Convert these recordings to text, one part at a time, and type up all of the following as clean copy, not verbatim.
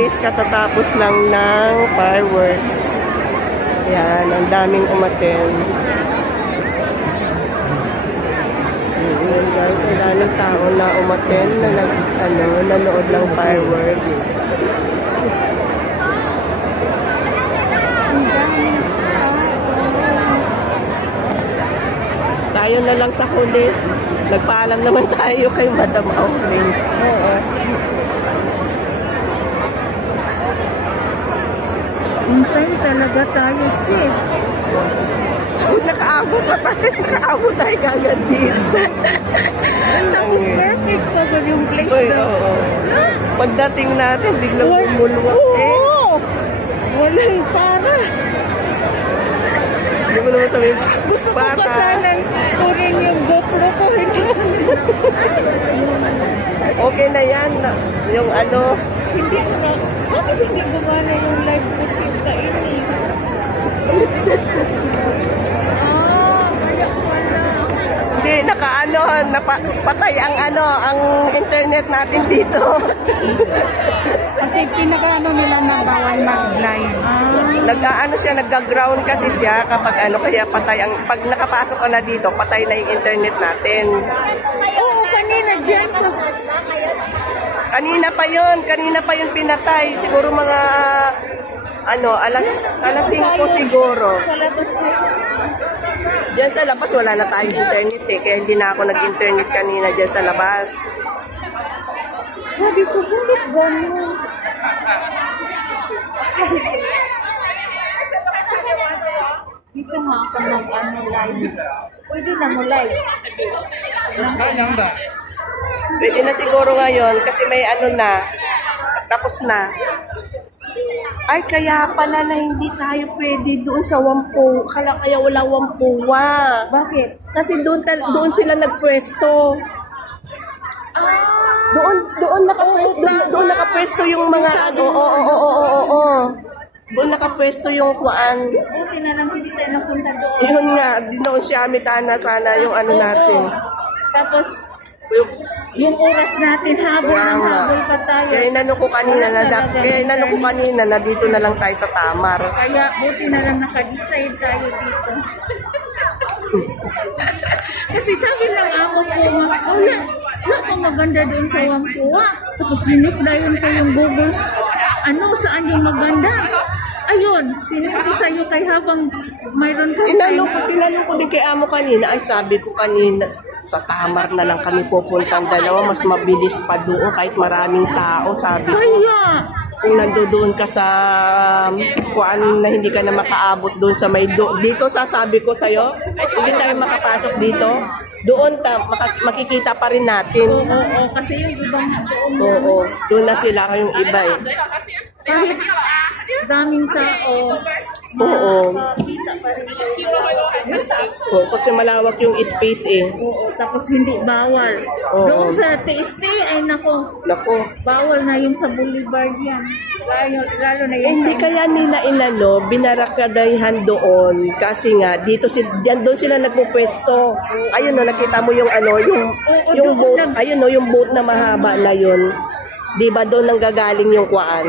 guys, katatapos lang ng fireworks. Yan, ang daming umaten. Yan guys, ang daming tao na umaten na nanood ng fireworks. Tayo na lang sa huli. Nagpaalam naman tayo kay Madam Auring. Oo. In time talaga tayo, sis. Nakaabot pa tayo. Nakaabot tayo kagad dito. Tapos perfect pa yung place na. Pagdating natin, biglang umulwak eh. Walang para. Hindi mo naman sabihin. Gusto ko pa sanang kunin yung GoPro ko. Okay na yan. Yung ano. Hindi ko na. Bakit hindi gumana yung live ko, sis, kainin? Kaya pala. Hindi, patay ang internet natin dito. Kasi nila na bawal mag-live. Nagga-ground kasi siya kapag kaya patay ang, pag nakapasok ka na dito, patay na yung internet natin. Oo, kanina dyan ka. Kanina pa yun pinatay. Siguro mga, alas 5 siguro. Sa labas na. Diyan sa labas, wala na tayong internet eh. Kaya hindi na ako nag-internet kanina diyan sa labas. Sabi ko, bakit gano'n? Dito nga ako live. Pwede na mo live. Pwede na siguro ngayon kasi may tapos na. Ay, kaya pala na hindi tayo pwede doon sa Wampu. Kaya wala Wampuwa. Bakit? Kasi doon sila nagpwesto. Doon nakapwesto yung mga Doon nakapwesto yung kuan. Buti na lang hindi tayo napunta doon. Yun nga, doon siya mitana sana yung natin. Tapos yung oras natin habol pa tayo. Kaya inano ko kanina na dito na lang tayo sa Tamar. Kaya buti na lang nakadistay tayo dito. Kasi sabi lang ako po, wala maganda doon sa Wampuwa. Tapos dinuk na yun kayong Google, saan yung maganda. Ayun, sinabi sa'yo kay habang mayroon ka. Tinanong ko din kay amo kanina. Ay, sabi ko kanina, sa Tamar na lang kami pupuntang dalawa. Mas mabilis pa doon kahit maraming tao, sabi ko. Kaya, kung nandoon ka sa kuan na hindi ka na makaabot doon sa dito sasabi ko sa'yo, hindi tayo makapasok dito. Doon makikita pa rin natin. Oo, kasi yung ibang doon. Doon na sila yung iba eh. Kahit daming tao, kita pa rin kasi malawak yung space eh. Tapos hindi bawal. Doon sa TST ay nako. Bawal na yung sa Boulevard yan. Lalo na yung hindi kaya nila binarakadayhan doon kasi nga doon sila nagpupwesto. Ayun nakita mo yung yung boat, yung boat na mahaba na yun. 'Di ba doon nanggagaling yung kuan?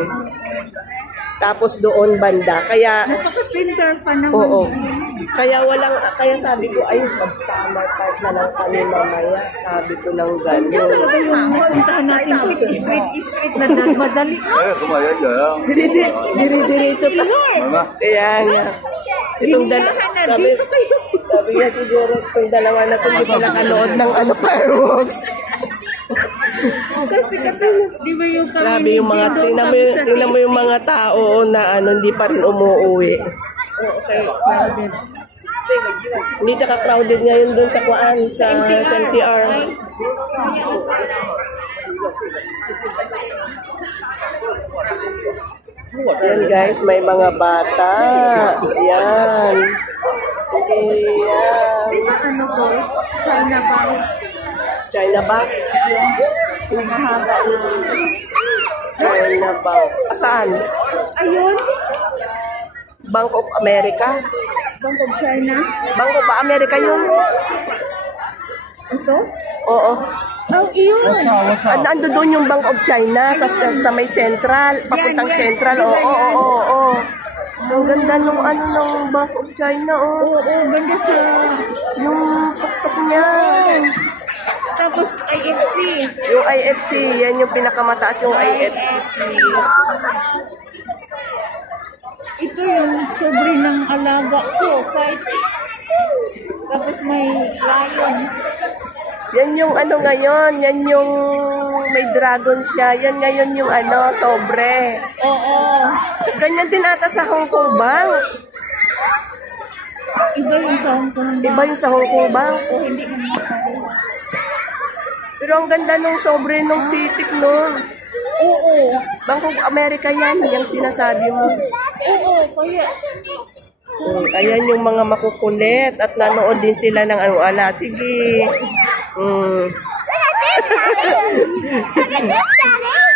Tapos doon banda. Kaya napaka-center pa naman. Kaya sabi ko, ay, pag-Tamar Park na lang kami mamaya. Sabi ko ng gano'n. Diyan talaga yung puntahan natin. Street na madali. Diretso pa. Kaya nga. Sabi niya siguro, itong dalawa na ito, hindi pala kanood ng fireworks. Kasi di ba yung grabe yung mga, tingnan mo yung mga tao na hindi pa rin umuuwi. Okay, crowded. Hindi ka-crowded ngayon doon sa kuan, sa NTR. Yan guys, may mga bata. Yan. Di ba to? China Bank. China Bank? Yung mahaba na. China Bank. Saan? Ayun. Bank of America? Bank of China? Bank of America yun? Ito? Oo. Oh, iyon. Ando doon yung Bank of China sa may Central, papuntang Yan. Central. Di ba Oo, yan? oo, oo. Ang ganda nung ng Bank of China, oh. Oo, ganda sa... Yung tuktok niya. Tapos IFC. Yung IFC, yan yung pinakamataas yung IFC. Ito yung sobre ng alaga ko. Site. Tapos may lion. Yan yung ano ngayon, yan yung may dragon siya. Yan ngayon yung sobre. Oo. Ganyan din ata sa Hong Kong Bank. Iba yung sa Hong Kong Bank. Iba yung sa Hong Kong Bank. O hindi naman. Pero ang ganda nung sobre nung CITIC nun. Oo. Bank of America yan, yung sinasabi mo. Oo, kaya... Ayan yung mga makukulit at nanood din sila ng sige.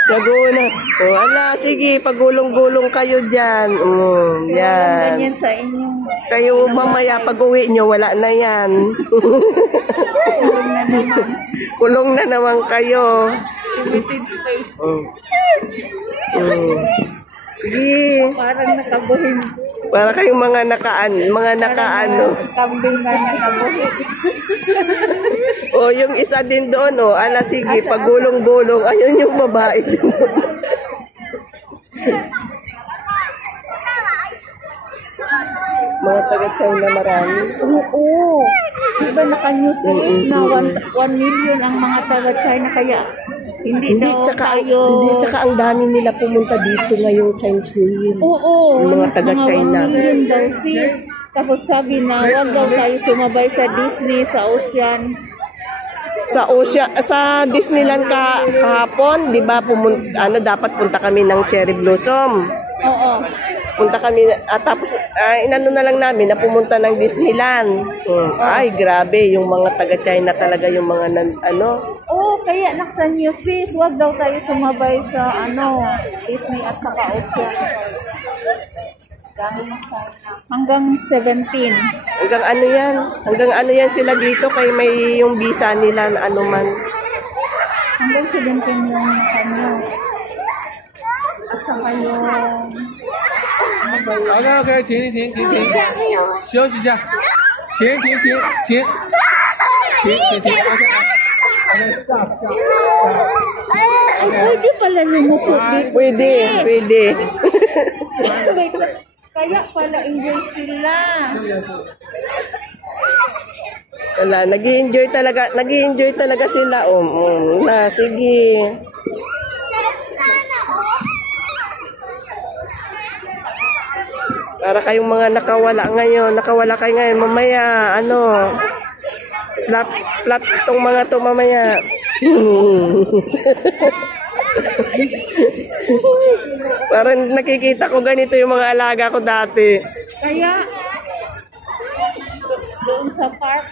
Laguna. Sige, pagulong-gulong kayo dyan. Yan. Ganyan sa inyong... Kayo mamaya pag uwi nyo, wala na yan. Kulong na naman kayo. Limited space. Sige. Parang nakabuhin. Para kayong mga nakaano. Kambing na nakabuhin. O, yung isa din doon, sige, pagulong-gulong. Ayun yung babae din. Mga taga-China marami. Oo. Diba naka-news na 1 million ang mga taga-China kaya hindi daw tayo... Tsaka ang dami nila pumunta dito ngayong Chinese New Year. Oo. Yung mga taga-China. Mga 1 million daw sis. Tapos sabi na wag daw tayo sumabay sa Disney, sa Ocean. Sa Disneyland kahapon, 'di ba, dapat punta kami ng Cherry Blossom. Oo. Punta kami tapos inano na lang namin na pumunta ng Disneyland. Ay, grabe, yung mga taga-China talaga yung mga Oo, kaya naksa news sis, wag daw tayo sumabay sa Disney at saka Ocean. Hanggang 17. Hanggang ano yan sila dito kay may yung visa nila na man. Hanggang 17 yung at saka yung... OK，停，休息一下，停，OK。Pwede pala lumusot dito. Pwede. Kaya pala enjoy sila. Wala, nag-i-enjoy talaga sila. Sige. Para kayong mga nakawala kayo ngayon, mamaya, flat tong mga to mamaya. Parang nakikita ko ganito yung mga alaga ko dati. Kaya, doon sa park.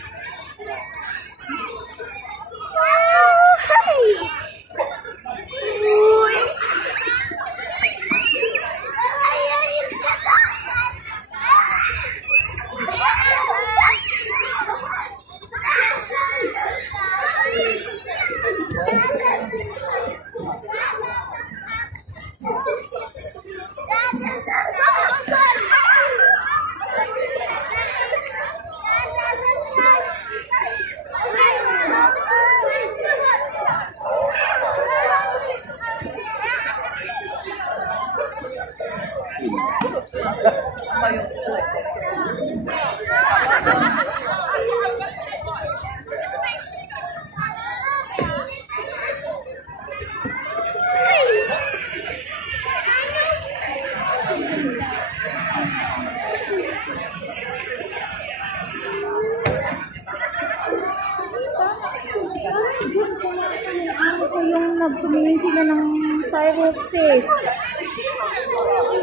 Yung nagpumingin sila ng fireworks.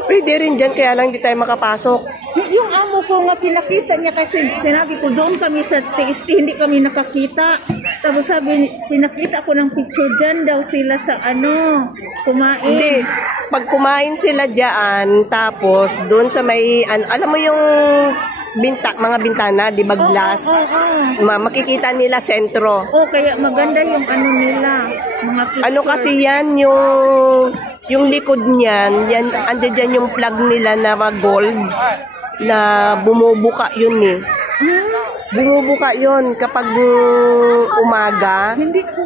Pwede rin dyan, kaya lang di tayo makapasok. Yung amo ko nga pinakita niya kasi sinabi ko doon kami sa TST, hindi kami nakakita. Tapos sabi, pinakita ko ng picture dyan daw sila sa kumain. Hindi, pag kumain sila dyan, tapos doon sa may, alam mo yung mga bintana, di ba glass? Makikita nila sentro. Oh, kaya maganda yung ano nila. Mga picture. Ano kasi yan, yung likod niyan, yan, andyan dyan yung plug nila na gold, na bumubuka yun eh. Bumubuka yun kapag umaga.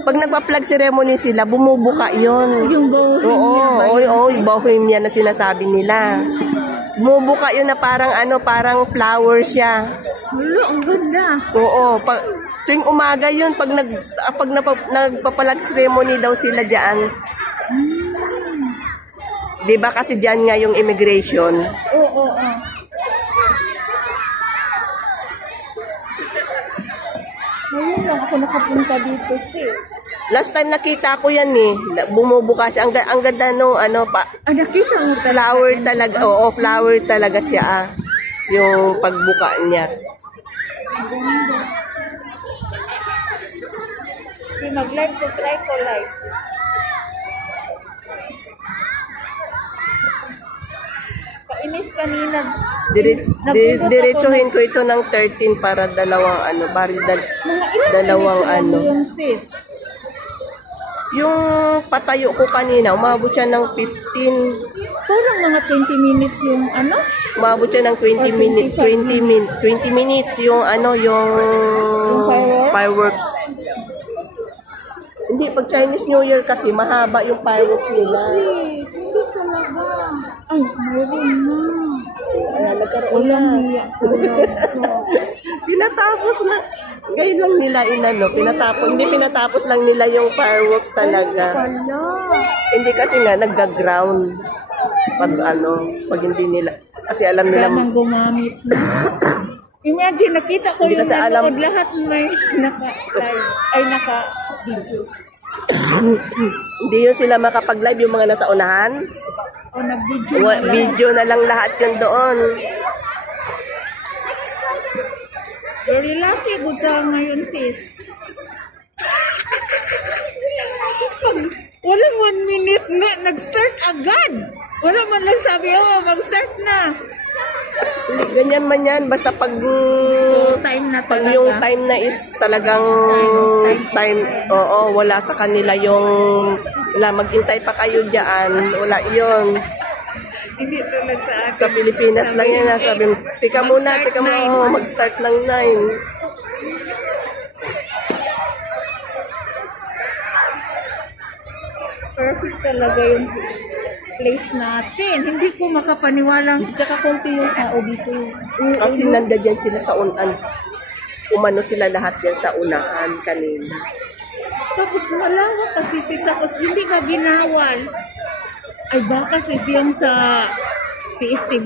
Pag nagpa-plug ceremony sila, bumubuka yun. Yung bohemian. Oo, yung bohemian na sinasabi nila. Bumubuka yun na parang parang flower siya. Wala, ang ganda. Oo, tuwing umaga yun, pag nagpa-plug ceremony daw sila dyan. Diba kasi dyan nga yung immigration. Oo. Ngayon lang ako nakapunta dito, sis. Last time nakita ko yan eh. Bumubuka siya. Ang ganda nung Nakita mo talaga. flower talaga. Oo, flower talaga siya. Yung pagbuka niya. Mag-live to try ko live. Kainis kanina. Diretsuhin ko ito ng 13 para dalawang dalawang Yung sis. Yung patayo ko kanina, umabot siya ng 15. Parang mga 20 minutes yung ano? Umabot siya ng 20 minutes yung yung fireworks. Hindi, pag Chinese New Year kasi mahaba yung fireworks nila. Sis, hindi talaga. Ay, meron na. Nagkaroon na. Pinatapos lang. Ngayon lang nila hindi pinatapos lang nila yung fireworks talaga. Hindi kasi nga nagga-ground pag hindi nila, kasi alam nila Nang gumamit na. Imagine, nakita ko Hindi yung kasi alam- nanood, lahat may naka-live, ay naka-video. hindi yun sila makapag-live yung mga nasa unahan. O nag-video na lang. Video na lang lahat yun doon. Very lucky, good ka ngayon, sis. Walang 1 minute nga, nag-start agad. Wala man lang sabi, mag-start na. Ganyan man yan, basta pag Time na pag talaga. yung time na is talagang time, wala sa kanila yung maghintay pa kayo diyan, wala yun. Hindi tulad sa akin. Sa Pilipinas lang yan, sabi mo, tika muna, mag-start ng 9. Perfect talaga yung place natin. Hindi ko makapaniwalang. Tsaka konti yung tao dito. Kasi nandiyan sila sa unan. Umano sila lahat yan sa unahan kanina. Tapos malawak kasi sis, tapos hindi ka ginawal. Ay baka sis yung sa PSTV